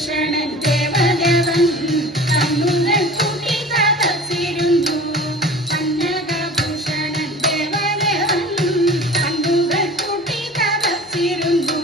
കൃഷ്ണൻ കേവലവൻ കണ്ണുകൾ കൂട്ടി തപസിരുന്നു കന്നകഭൂഷണൻ കേവലവൻ കണ്ണുകൾ കൂട്ടി തപസിരുന്നു